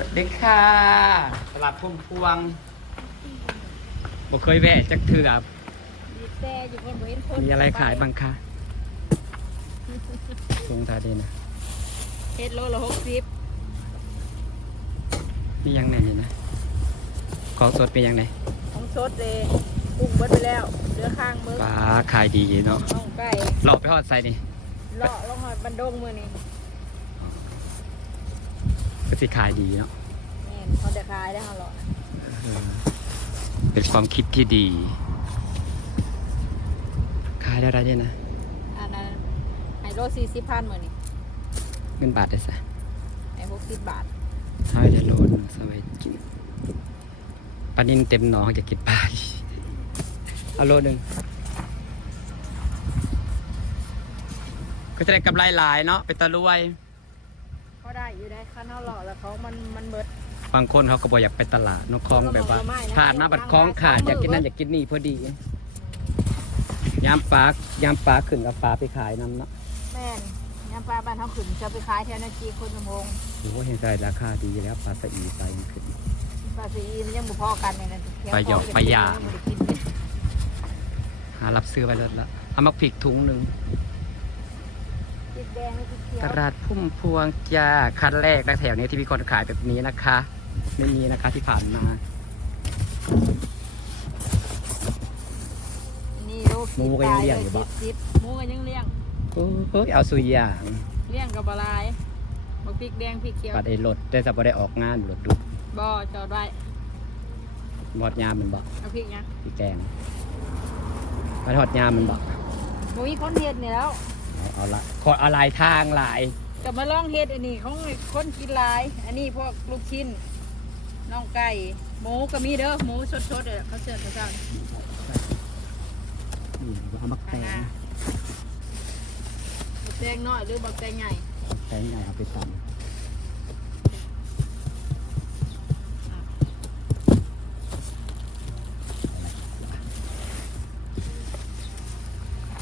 วัสดีค่ะตลาดพุ่มพวงบ่เคยแวะจักเถื่อบีบแต่อยู่คนบ่เห็นคนมีอะไรขายบ้างคะตรงตาดีนะเฮ็ดโลละหกสิบมียังไงนี่นะ ของสดเป็นยังไงของสดเลยปรุงเบิดไปแล้วเหลือข้างมือปลาขายดีเนาะน้องไก่หลอกไปทอดใส่นี่เลาะลงหอดบันดงมือนี่ก็สิขายดีเนาะแม่น เขาจะขายได้เขาเลาะเออเป็นความคิดที่ดีขายได้ไรเนี่ยนะอันนั้นไฮโลสี่สิบพันมือนี่เงินบาทได้สะไฮหกสิบบาทให้ได้โลนึงสบายกินปลานินเต็มหนองจะกินปลาดิเอาโลหนึ่งก็จะได้กำไรหลายเนาะไปตะลุยเขาได้ อยู่ได้ค่าเท่าเลาะแล้วเขามันมันเบิด บางคนเขาก็บอกอยากไปตลาดเนกคลองแบบว่าผลไม้นะผ่านมาบัดคลองขาดอยากกินนั่นอยากกินนี่พอดี ยามปลายามปลาขึ้นกับปลาไปขายนำเนาะแม่นยำปลาบ้านเขาขึ้นจะไปขายแถวนาจีคนชั่วโมงโอ้โหเห็นใจราคาดีแล้วปลาสะอีไปมันขึ้น ปลาซีมันยังบ่พอกันเลยนะแถวไปหยอกคลงไปหยายังบ่ได้กินเลยหารับซื้อไปแล้วละเอามาผิกถุงหนึ่ง พริกแดงและพริกเขียตวลาดพุ่มพวงจ้าคันแรกและแถวนี้ที่มีคนขายแบบนี้นะคะ ไม่มีนะคะที่ผ่านมา นี่ลูกหมูก็ยังเลี้ยงอยู่บ่ สิบหมูก็ยังเลี้ยง โอ้ยเอาสุยอย่างเลี้ยงกับบลายบักพริกแดงพริกเขียวปัดไอ้รถได้สับได้ออกงานรถดุบ่จอดไว้บอดยามมันบอกเอาพริกยังพี่แกงมาทอดยามมันบอกบ่มีคนเฮ็ดนี่แล้ว เอาเอาละขออะไรทางหลายก็มาลองเฮ็ดอันนี้ของคนกินหลาย อันนี้พวกลูกชิ้นน่องไก่หมูก็มีเด้อหมูสดๆเด้อเขาเสิร์ฟเขาเจ้านี่เอามักแตงบักแตงน้อยหรือบักแตงใหญ่แตงใหญ่เอาไปตำ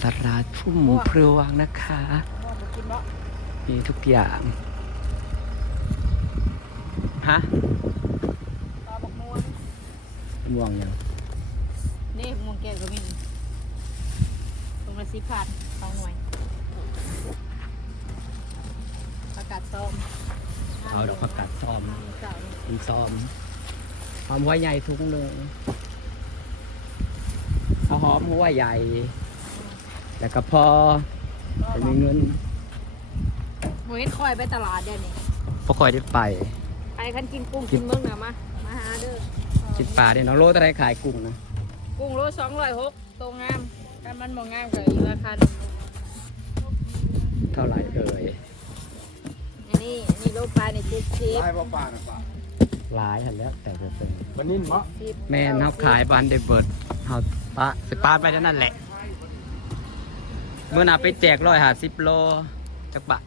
ตลาดพุ่มพรวงนะคะ มีทุกอย่าง ฮะปลาบกม่วงม่วงยังนี่ม่วงแก้วก็มีตรงละสิบพันสองหน่วยประกาศส้อมเอาดอกผักกาดซ้อมเจ้านี่มีซ้อมหอมหัวใหญ่ทุกหนึ่งเอาหอมหัวใหญ่ แล้วก็พอจะมีเงินโมเห็นคอยไปตลาดเดี๋ยวนี้พอคอยได้ไป ไปคันกินกุ้งกินเมืองเหนือมามาหาเด้อกินปลาเนี่ยน้องโลตะไรขายกุ้งนะกุ้งโลสองร้อยหกตัวงามกันมันบ่งามก็อีกราคาหนึ่งเท่าไหร่เอ่ยอันนี้อันนี้โลปลาเนี่ยเจ็ดสิบได้ป่ะป่านะป่าหลายหันแล้วแต่จะเป็นวันนี้มะสิบแม่นเขาขายบานเดเบิร์ดเขาปะสิปาดไปเท่านั้นแหละ เมื่อนาไปแจกร้อยหาสิบโลจักบะ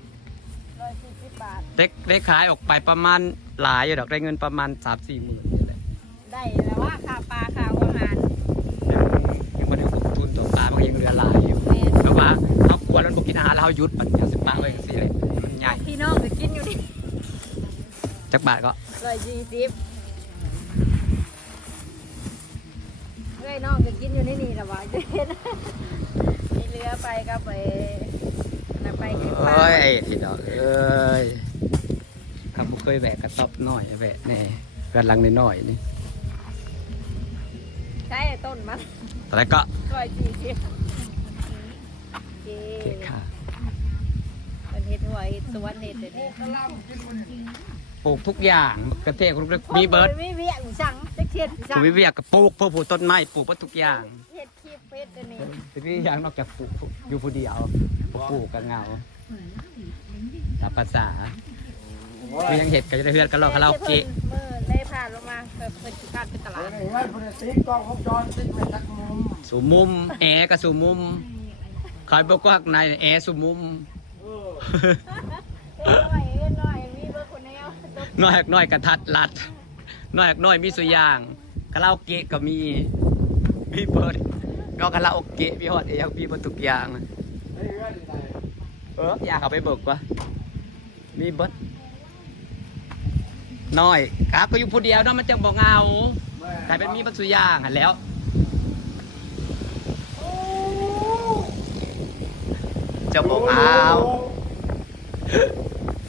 ร้อยสี่สิบบาทเด็กได้ขายออกไปประมาณหลายอยู่ดอกได้เงินประมาณสามสี่หมื่นนี่แหละได้แล้วว่าค่าปลาค่าอาหารยังไม่ได้ลงทุนตัวปลามันก็ยังเหลือหลายอยู่แม่นเพราะว่าเขากลัวแล้วบอกกินอาหารแล้วเขาหยุดมันจะสิปาไว้อย่างสี่เลยมันใหญ่พี่น้องก็กินอยู่นี่จักบาทก็ร้อยสี่สิบเอ้ยน้องก็กินอยู่ในนี่ละวะจะเห็นมีเรือไปก็ไปอันนั้นไปเก็บปลาโอ้ยพี่น้องเอ้ยคำบุเคยแหวกกระตอบน้อยแหวกแน่กันลังน้อยๆนี่ใช่ต้นมันแต่แล้วก็ร้อยสี่สิบโอเคโอเคค่ะเป็นเห็ดหัวเห็ดสวนเห็ดเดี๋ยวนี้ปลูกทุกอย่างกระเทศมีเบิร์ดมีเวียงสั่งจะเขียดสั่ปลูงกวิเวียกกับปลูกเพื่อปลูกต้นไม้ปลูกเพื่อทุกอย่างเห็ดคีบเห็ด อันนี้แต่พี่อย่างนอกจากปลูกอยู่ผู้เดียวปลูกกันเหงาตามภาษาคือยังเห็ดก็จะได้เพื่อนกันรอคาราโอเกะเมื่อได้ผ่านลงมาเปิดเปิดกิจการเป็นตลาดเฮ้ยเฮ้ยคนติ๊กกล้องวงจรติ๊กไปทักมุมสู่มุมแอร์กับสู่มุมคอยบอกว่าข้างในแอร์สู่มุมเออเอ็นหน่อยเอ็นหน่อยมีเบอร์คนแนวน้อยน้อยกระทัดรัดน้อยน้อยมีสุอยางคาราโอเกะก็มีมีเปิด ก็คาราโอเกะมีฮอดเอยังมีหมดทุกอย่างเฮ้ยเฮ้ยได้เอออยากเอาไปเบิกวะมีเบิดน้อยครับก็อยู่ผู้เดียวเนาะมันจังบ่เหงาแม่แต่เป็นมีบักสุอยางหันแหล้วเจะบ่เหงา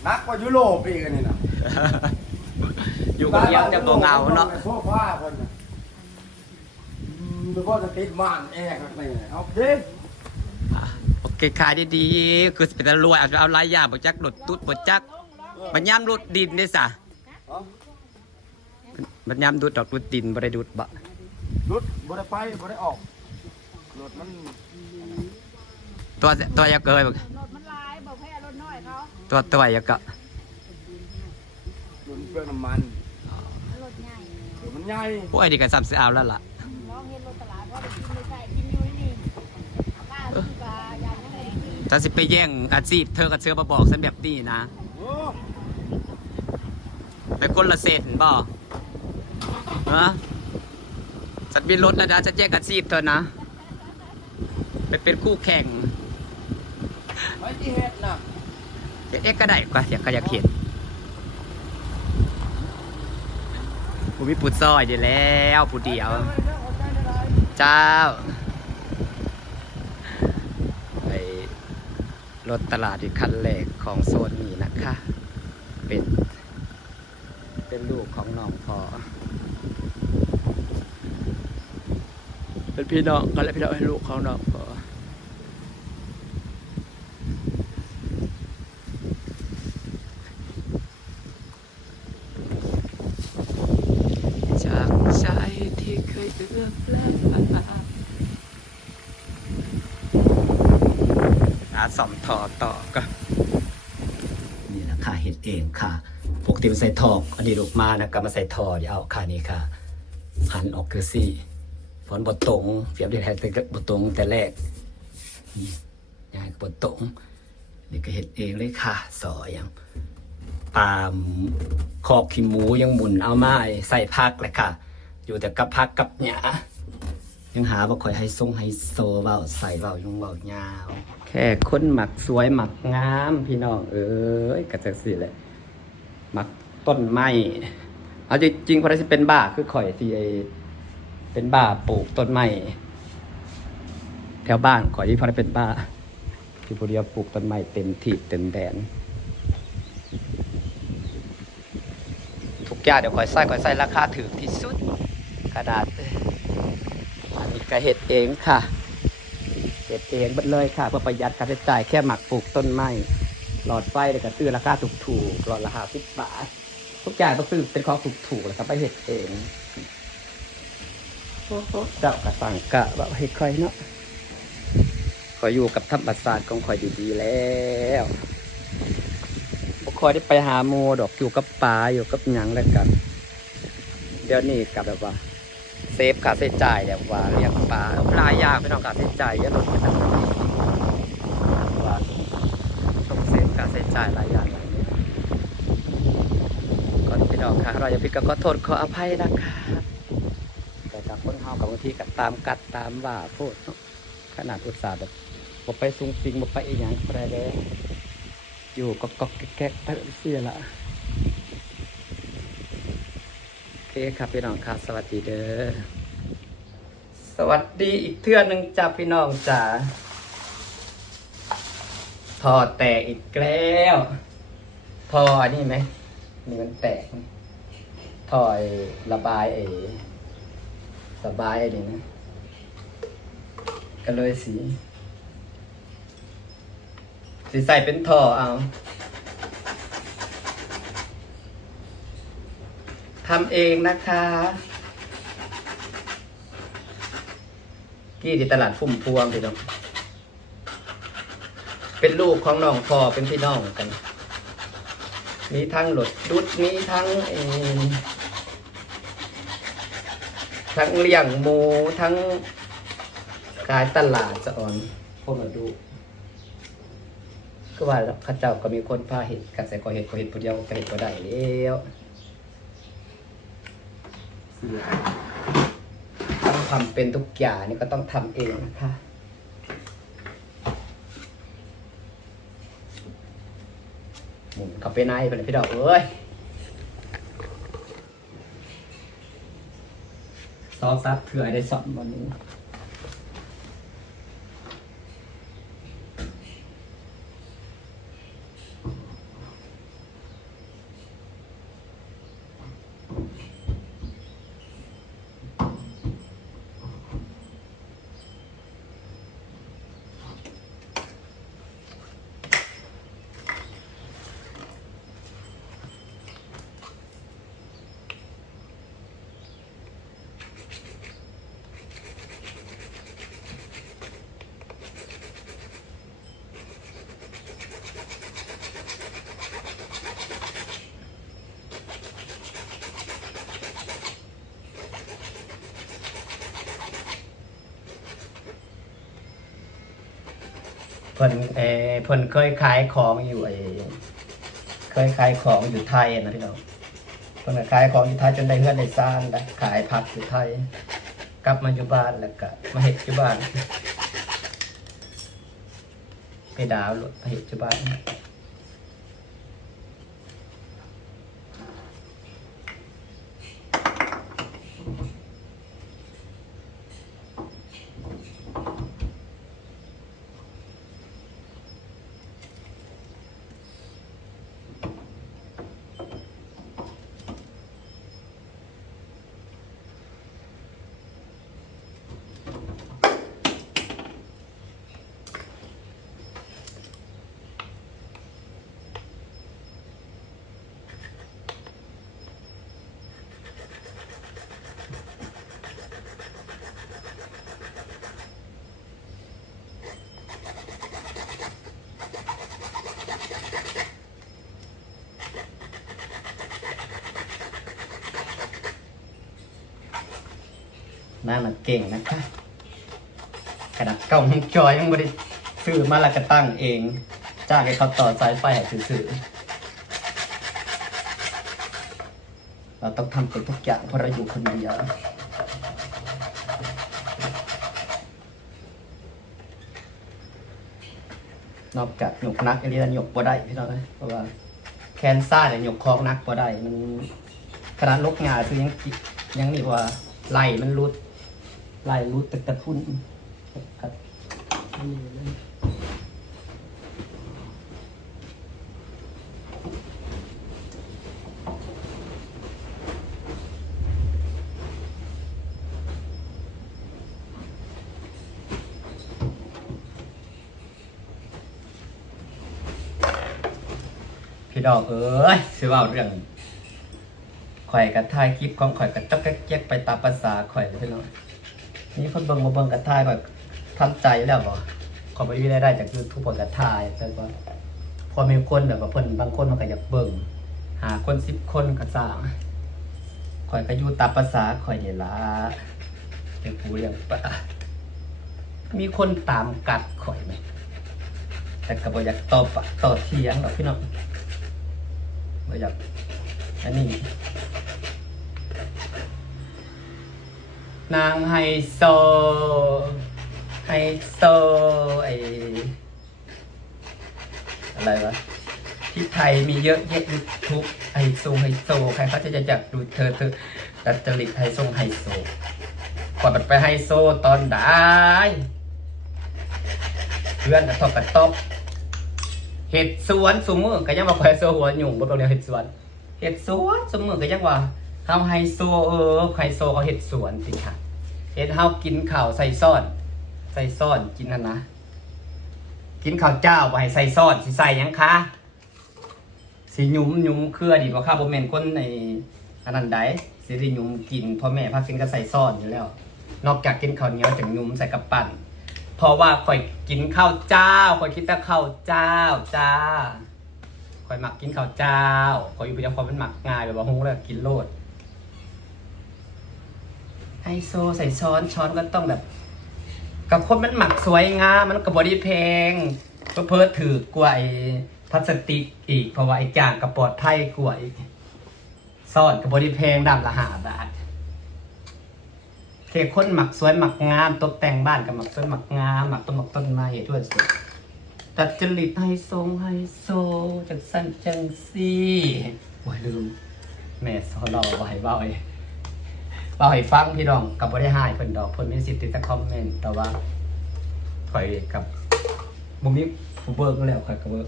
นักกว่ายุโรปอีกอันนี่นะอยู่คนเดียวจะบ่เหงาเนาะ โซฟาคนน่ะอืมดูก็จะติดม่านแอร์กันเลยเอาเด้โอเคขายดีๆคือสเป็นตรวจเอาเอาลายยาบจักรถตุ๊ดบจักบัญยามรถดินได้ซะบัญยามดูดดอกรถดินบ่ไดดูดบ่รถบ่ไดไปบ่ไดออกรถมันตัวตัวอยากเกยบ่รถมันบอกตัวตัวอยากก็รถเปลืองน้ำมันรถใหญ่รถมันใหญ่โอ้ยนี่ก็ซ้ำสิเอาแล้วล่ะ ถตลาดว่าไปกินไม่ใช่กินอยู่นี่ป้าซื้อกาอย่างนั้นเลยดีถ้าสิไปแย่งอาชีพเธอกับเสือมาบอกฉันแบบนี้นะโอ้ไปคนละเศษบ่ฮะฉันมีรถแล้วนะจะแย่งอาชีพเธอนะ ไปเป็นคู่แข่งไปที่เฮ็ดน่ะเอ็กก็ได้ก็อยากก็อยากเห็นผู้มีปุดซอยดีแล้วผู้เดียว เจ้าไปรถตลาดอีกคันแรกของโซนนี้นะคะ เป็น เป็นลูกของน้องพอเป็นพี่น้องกันและพี่น้องให้ลูกของน้องพอจากใจที่เคยเอื้อมแลอา สอมทอต่อก็นี่นะค่ะเห็ดเองค่ะปกติมันใส่ทอกอันนี้ลูกมานะก็มาใส่ทอเดี๋ยวเอาค่ะนี่ค่ะหันออกคือสี่ฝนบดตรงเปียบเดียวแทนบดตรงแต่แรกนี่ยายกบดตรงนี่ก็เห็ดเองเลยค่ะ สออย่างปามขอบขี้หมูยังหมุนเอาไม้ใส่พักเลยค่ะ อยู่แต่กับพักกับหยา ยังหาว่าคอยให้ทรงให้โซเบาใส่เบายังเบายาว แค่คนหมักสวยหมักงาม พี่น้องเอ้ยกระจักสิเลยหมักต้นไม้เอาจริงๆพอได้สิเป็นบ้าคือข่อยที่เป็นบ้าปลูกต้นไม้แถวบ้านข่อยที่พอได้เป็นบ้าที่พอดียวปลูกต้นไม้เต็มที่เต็มแดนทุกอย่างเดี๋ยวคอยใส่คอยใส่ราคาถือที่สุดกระดาษ ก็เห็ดเองค่ะเห็ดเองหมดเลยค่ะ เพื่อประหยัดค่าใช้จ่ายแค่หมักปลูกต้นไม้หลอดไฟเดี๋ยก็ซื้อราคาถูกๆหลอดราคาสิบบาททุกอย่างต้องซื้อเป็นของถูกๆแล้วก็ไปเห็ดเองเจ้ากระสังกะแบบให้คอยเนาะคอยอยู่กับธรรมศาสตร์ของคอยดีๆแล้วคอยได้ไปหาโมดอกอยู่กับปลาอยู่กับหยังแล้วกัน เดี๋ยวนี้กับแบบว่า เซฟค่าใช้จ่ายแบบว่าเลี้ยงปลาปลายากไปน้องค่าใช้จ่ายเยอะลดไปทั้งนี้ว่าต้องเซฟค่าใช้จ่ายหลายอย่างอย่างนี้ก่อนพี่น้องค่ะเราอย่าพิดก็ขอโทษขออภัยนะคะแต่กับคนเฮากับบางทีก็ตามกัดตามว่าโพดเนาะขนาดอุตส่าห์แบบบ่ไปซุงซิงบ่ไปอีหยังก็ได้แล้วอยู่ก็ก็แก๊กๆตั้งเสียละโอ เคครับพี่น้องครับ สวัสดีเด้อ สวัสดีอีกเทื่อนึงจ้าพี่น้องจ๋าทอแตกอีกแล้วทอนี่ไหมนี่มันแตกนี่ทอยระบายเอระบายไอ้นี่นะก็เลยสีสิใส่เป็นทอเอา ทำเองนะคะกี่ที่ตลาดพุ่มพวงพี่น้อง เป็นลูกของน้องพ่อเป็นพี่น้องกัน มีทั้งหลดดุดมีทั้งทั้งเลี้ยงหมูทั้งขายตลาดจะอ่อนพวกมาดูก็ว่าข้าเจ้าก็มีคนพาเห็ดกันใส่ก็เห็ดก็เห็ดผู้เดียวก็เห็ดก็ได้แล้ว สียต้องทำเป็นทุกอย่างนี่ก็ต้องทำเองนะคะหมุนกลับไปในไปเลยพี่ดอกเอ้ยซอสซับเถื่อได้สอบวันนี้ เพิ่นเอเพิ่นเคยขายของอยู่ไอเคยขายของอยู่ไทยนะพี่น้องเพิ่นก็ขายของอยู่ไทยจนได้เพื่อนได้ซ่านได้ขายผักอยู่ไทย กลับมาอยู่บ้านแล้วก็มาเฮ็ดอยู่บ้านไปดาวรถมาเฮ็ดอยู่บ้าน น่ามันเก่งนะคะขนาดเก่าของจอยยังไม่ได้ซื้อมาและก็ตั้งเอง จ้างให้เขาต่อสายไฟให้ซื้อๆเราต้องทำเป็นทุกอย่างเพราะเราอยู่คนเดียวนอกจากหยกนักเรียนหยกบ่ได้พี่น้องเอ้ยเพราะว่าแคนซ่าเนี่ยหยกคองนักบ่ได้มันขนาดลกงาคือยังยังนี่ว่าไหลมันรุด ไหลรุดตึกตะพุ่นครับพี่ดอกเอ้ยสิเว่าเรื่องข่อยกับทายคลิปของข่อยกับจ๊อกแจ๊กไปตามภาษาข่อยพี่น้อง นี่คนเบิ่งมาเบิ่งกับทายแบบทำใจแล้วบ่ขอไปวิได้ได้จากยูทูบกับทายแต่ว่าพอมีคนแบบว่าเพิ่นบางคนมันก็อยากเบิ่งหาคนสิบคนก็สร้างข่อยก็อยู่ตามภาษาข่อยนี่ล่ะเรื่องผู้เรื่องปลามีคนตามกัดข่อยไหมแต่ก็บ่อยากตอบต่อเถียงหรอกพี่น้องบ่อยากอันนี้ นางไฮโซ ไฮโซไออะไรวะ ที่ไทยมีเยอะแยะยูทูบไฮโซไฮโซ ใครเขาจะอยากดูเธอเธอดัดจริตไฮโซไฮโซกว่าบัดไปไฮโซตอนได้เพื่อนกระทบกระตบเห็ดสวนสมมือก็ยังว่าไฮโซหัวหยุ่งบ่ต้องเรียกเห็ดสวน เห็ดสวนสมมือก็ยังว่าาไฮโซเออไฮโซเขาเห็ดสวนสิค่ะเห็ดเฮากินข้าวใส่ซ่อน ใส่ซ่อนกินนั่นนะ กินข้าวเจ้าบ่ใส่ซ่อนสิใส่ยังคะสิหยุมหยุมเครือดีบ่ค่ะบ่แม่นคนในอันนั้นใดสิได้หยุมกินพ่อแม่พากินก็ใส่ซ่อนอยู่แล้ว นอกจากกินข้าวเหนียวจังหยุมใส่กับปั่นเพราะว่าข่อยกินข้าวเจ้าข่อยคิดแต่ข้าวเจ้าจ้าข่อยมักกินข้าวเจ้าข่อยอยู่ประจำความเป็นหมักง่ายแบบว่าฮู้แล้วกินโลด ไฮโซใส่ช้อนช้อนก็ต้องแบบ กับคนมันหมักสวยงามมันกับบอดี้เพลงก็เพิ่ถือกว่าไอ้พลาสติกอีกเพราะว่าไอ้จางกับปลอดภัยกว่าอีกซ่อนกับบอดี้เพลงดำละหาบาทเคคนหมักสวยหมักงามตกแต่งบ้านกับหมักสวยหมักงามหมักต้นหมักต้นไม้ด้วยสิตัดจริตไฮโซไฮโซจังสั้นจังซี่โอ้ยลืม แม่สอนเราไว้เบาเอง เป่าให้ฟังพี่น้องกับบ่ได้หายเพิ่นดอกเพิ่นมีสิทธิ์ที่จะคอมเมนต์แต่ว่าข่อยกับบ่มีผู้เบิกแล้วข่อยก็เบิก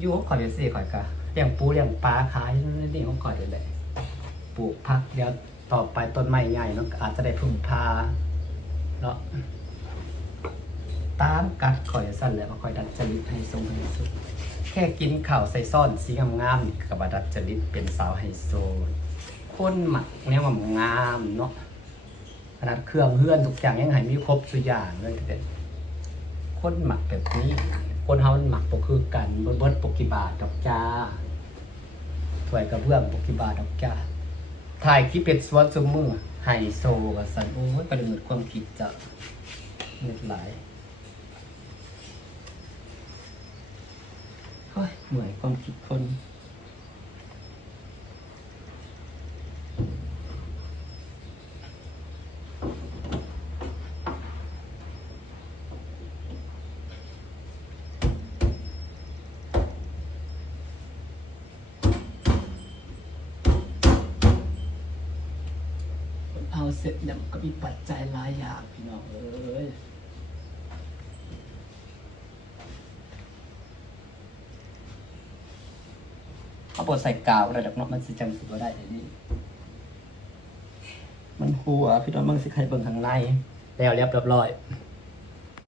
อยู่ข่อยจังซี่ข่อยก็เลี้ยงปูเลี้ยงปลาขายนั่นนี่ของข่อยนั่นแหละปลูกผักเดี๋ยวต่อไปต้นไม้ใหญ่เนาะอาจจะได้พึ่งพาเนาะตามกัดข่อยสั่นแหล้วข่อยดัดจริตให้ทรงให้สุด แค่กินข้าวใส่ซ่อนสีงามๆก็บดัดจริตเป็นสาวไฮโซ คนหมักแนวงามเนาะขนาดเครื่องเฮือนทุกอย่างยังให้มีครบสุกอย่างเลยเด็ดคนหมักแบบนี้ คนเฮามันหมักปกคือกันเบิดเบิดปกกิบาดอกจ้าถวยกระเบื้องปกกิบาดอกจ้าถ่ายคลิปเป็ดสวนซุมมือไฮโซกับสันโอ้ยประเดิดความคิดจะเม็ดหลายเฮ้ยเหนื่อยความคิดคน เอาเสร็จเนี่ยมันก็มีปัจจัยหลายอย่างพี่น้องเอ้ยเขาบดใส่กาวระดับเนาะมันสิจังสุดว่าได้เดี๋ยวนี้มันหัวพี่น้องมึงสิใครเบิ่งทางในแล้วเรียบร้อย